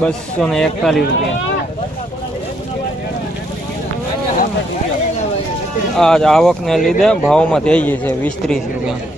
બસો ને એકતાલીસ રૂપિયા. આજ આવકને લીધે ભાવમાં થઈ ગઈ છે વીસ ત્રીસ રૂપિયા.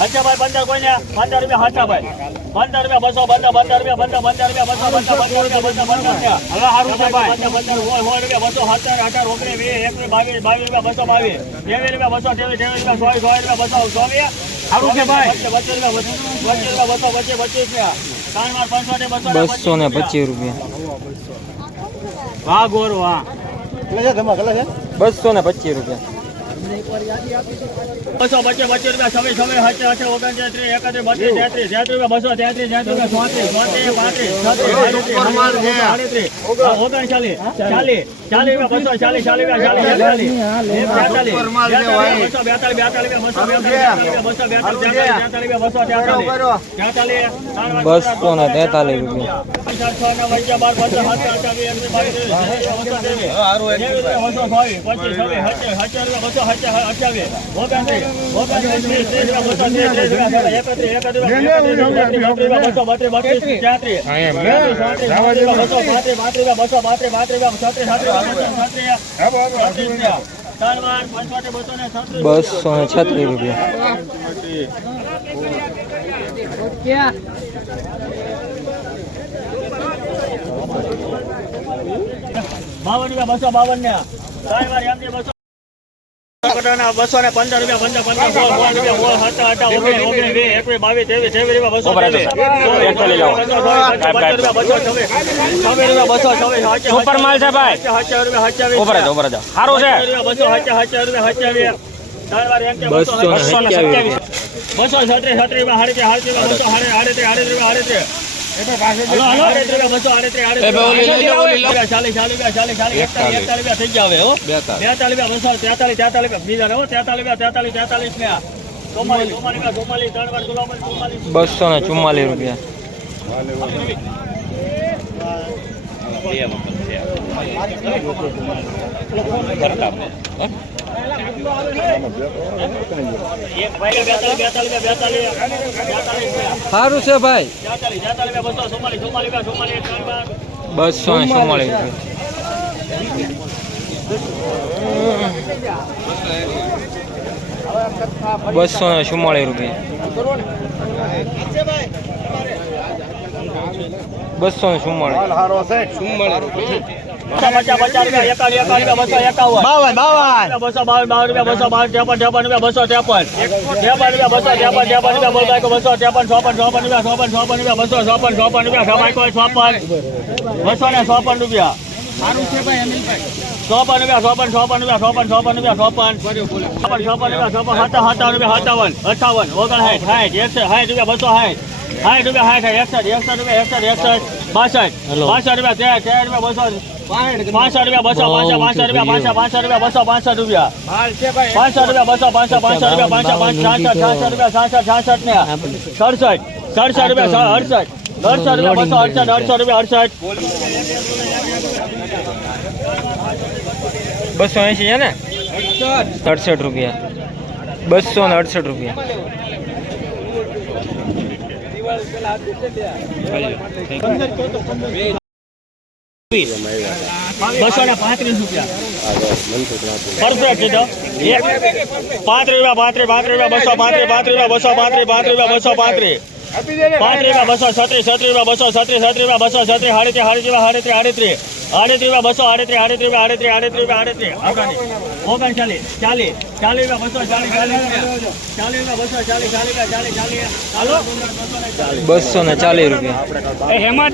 કોઈને પંદર રૂપિયા હાચાભાઈ પંદર રૂપિયા બસો પંદર પંદર રૂપિયા પંદર પંદર રૂપિયા બસો પંદર પંદર રૂપિયા બસો પંદર હવે સારું છે ભાઈ. પંદર પંદર હોય હોય રૂપિયા બસો સત્તર અઢાર ઓગણી વીસ એકવીસ બાવીસ બાવીસ રૂપિયા બસો બાવીસ. ત્રેવીસ રૂપિયા બસો ત્રેવીસ ત્રેવીસ રૂપિયા સોળ સો રૂપિયા બસો ચોવીસ. સારું છે ભાઈ. પચીસ રૂપિયા પચીસ રૂપિયા બસો પચીસ પચીસ રૂપિયા. ત્રણ વાર પંચોતેર બસો બસો ને પચીસ રૂપિયા. વાહ. ગોર વાહ બસો ને પચીસ રૂપિયા. બસો બચે બચે રૂપિયા છવ્વીસ છવ્વીસ હચે હચે ઓગણત્રીસ એકત્રીસ બત્રીસ તેત્રીસ તેત્રીસ રૂપિયા બસો તેત્રીસ તેત્રીસ રૂપિયા ચોત્રીસ ચોત્રીસ પાંત્રીસ છત્રીસ આડત્રીસ ઓગણચાલીસ ચાલીસ ચાલીસ રૂપિયા બસો ચાલીસ ચાલીસ રૂપિયા ચાલીસ ચાલીસ બેતાલીસ બસો બેતાલીસ બેતાલીસ બસો બેતાલીસ બસો બેતાલીસ બસો તેતાલીસ તેતાલીસ બસો ને તેતાલીસ રૂપિયા બસો ને છત્રીસ રૂપિયા બાવન રૂપિયા બસો બાવન ને ત્રણ વાર એમની બસો બસો ને પંદર રૂપિયા પંદર પંદર સોળ સોળ રૂપિયા સોળ સત્તર અઢાર ઓગણીસ ઓગણીસ વીસ એકવીસ બાવીસ ત્રેવીસ ત્રેવીસ રૂપિયા બસો ત્રેવીસ સુપર માલ છે ભાઈ ઉપર જ ઉપર જ સારું છે બસો ને સત્યાવીસ બસો છત્રીસ છત્રીસ હાડી છે બસો બસો એકતાલીસ એકતાલીસ રૂપિયા થઈ ગયા હવે હો બેતાલીસ રૂપિયા બસો તેતાલીસ તેતાલીસ રૂપિયા બીજા હો તેતાલીસ રૂપિયા રૂપિયા ચોમાલીસ ત્રણ ગુલાબ ચોમાલીસ બસો ને ચુમ્માલીસ રૂપિયા. સારું છે ભાઈ. બસો ચુમ્માલીસ બસો ને ચુમ્માલીસ રૂપિયા. બસો એકાવન રૂપિયા બસો એકાવન. બાવન બાવન. બસો બાવન બાવન રૂપિયા બસો બાવન ત્રેપન ત્રેપન રૂપિયા બસો ત્રેપન. ત્રેપન રૂપિયા બસો ત્રેપન ત્રેપન રૂપિયા બોલ બસો ત્રેપન ચોપન ચોપન રૂપિયા ચોપન ચોપન રૂપિયા બસો ચોપન ચોપન રૂપિયા ચોપન. બસો ને ચોપન રૂપિયા. ચોપન રૂપિયા ચોપન ચોપન રૂપિયા ચોપન ચોપન રૂપિયા ચોપન ચોપન ચોપન રૂપિયા ચોપન સત્તા સત્તાવન રૂપિયા સત્તાવન અઠાવન ઓગણસાઠ સાઠ એકસઠ સાઠ રૂપિયા બસો સાઠ સાઠ રૂપિયા સાઠ એકસઠ એકસઠ રૂપિયા એકસઠ એકસઠ બાસઠ બાસઠ રૂપિયા તેર તેર રૂપિયા બસો પાંસઠ રૂપિયા બસો પાંસઠ રૂપિયા પાંસઠ પાંસઠ રૂપિયા બસો પાંસઠ રૂપિયા પાંસઠ રૂપિયા બસો પાંસઠ પાંસઠ રૂપિયા પાંસઠ પાંચ છાસઠ છાસઠ રૂપિયા છાસઠ છાસઠ ને સડસઠ સડસઠ રૂપિયા અડસઠ અડસઠ રૂપિયા બસો અડસઠ અડસઠ રૂપિયા અડસઠ બસો એંશી છે ને અડસઠ રૂપિયા બસો ને અડસઠ રૂપિયા બસો ને પાંત્રીસ રૂપિયા પરફેક્ટ કીધો એક પાંત્રીસ રૂપિયા પાંત્રીસ પાંત્રીસ રૂપિયા બસો પાંત્રીસ પાંત્રીસ રૂપિયા બસો પાંત્રીસ પાંત્રીસ રૂપિયા બસો પાંત્રીસ પાંત્રીસ રૂપિયા બસો છત્રીસ છત્રીસ રૂપિયા બસો છત્રીસ છત્રીસ રૂપિયા બસો છત્રીસ હાડીત્રીસ હાડીત્રીસ હાડીત્રીસ હાડીત્રીસ. આડત્રીસ રૂપિયા બસો આડત્રીસ આડત્રીસ રૂપિયા આડત્રીસ આડત્રીસ રૂપિયા આડત્રીસ ઓગણચાલીસ ચાલીસ ચાલીસ રૂપિયા બસો ચાલીસ ચાલીસ રૂપિયા ચાલીસ. રૂપિયા બસો ચાલીસ ચાલીસ ચાલીસ. ચાલીસ બસો ને ચાલીસ રૂપિયા. હેમાં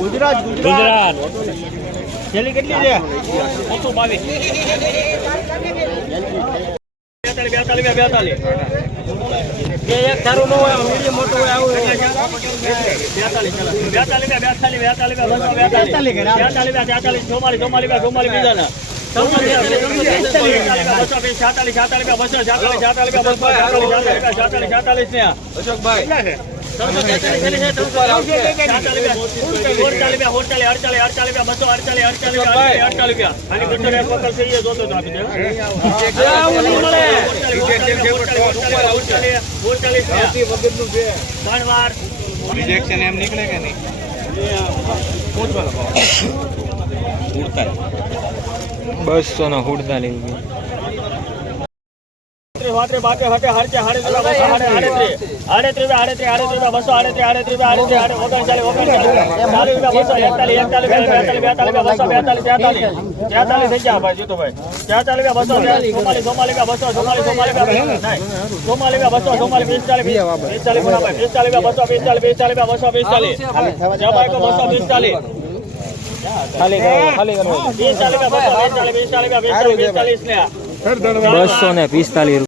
ગુજરાત ગુજરાત. કેટલી છે? બસો બાવીસ. એ એક સારું ન હોય મીડિયમ મોટું હોય આવું બે, બે, બે, બે, બે, બે, બે, બે. અશોકભાઈ રિજેક્શન એમ નીકળે કે નહીં બસો ને હુડતા લઈ વાત્રે આડત્રીસ બે આડત્રીસ, આડત્રીસ બે બસો આડત્રીસ, આડત્રીસ બે આડત્રીસ, આડે ઓગણચાલીસ, ઓગણચાલીસ. ચાલીસ બે બસો, એકતાલીસ, એકતાલીસ બેતાલીસ, બસો, બેતાલીસ, તેતાલીસ. તેતાલીસ થઈ ગયા ભાઈ જીતુભાઈ. તેતાલીસ બસો, ચુમ્માલીસ, ચુમ્માલીસ બસો, ચુમ્માલીસ, ચુમ્માલીસ. ચુમ્માલીસ બસો, ચુમ્માલીસ, પિસ્તાલીસ, પિસ્તાલીસ બરાબર. પિસ્તાલીસ બસો, પિસ્તાલીસ, પિસ્તાલીસ બસો, પિસ્તાલીસ. તો બસો, પિસ્તાલીસ. બસો ને પિસ્તાલીસ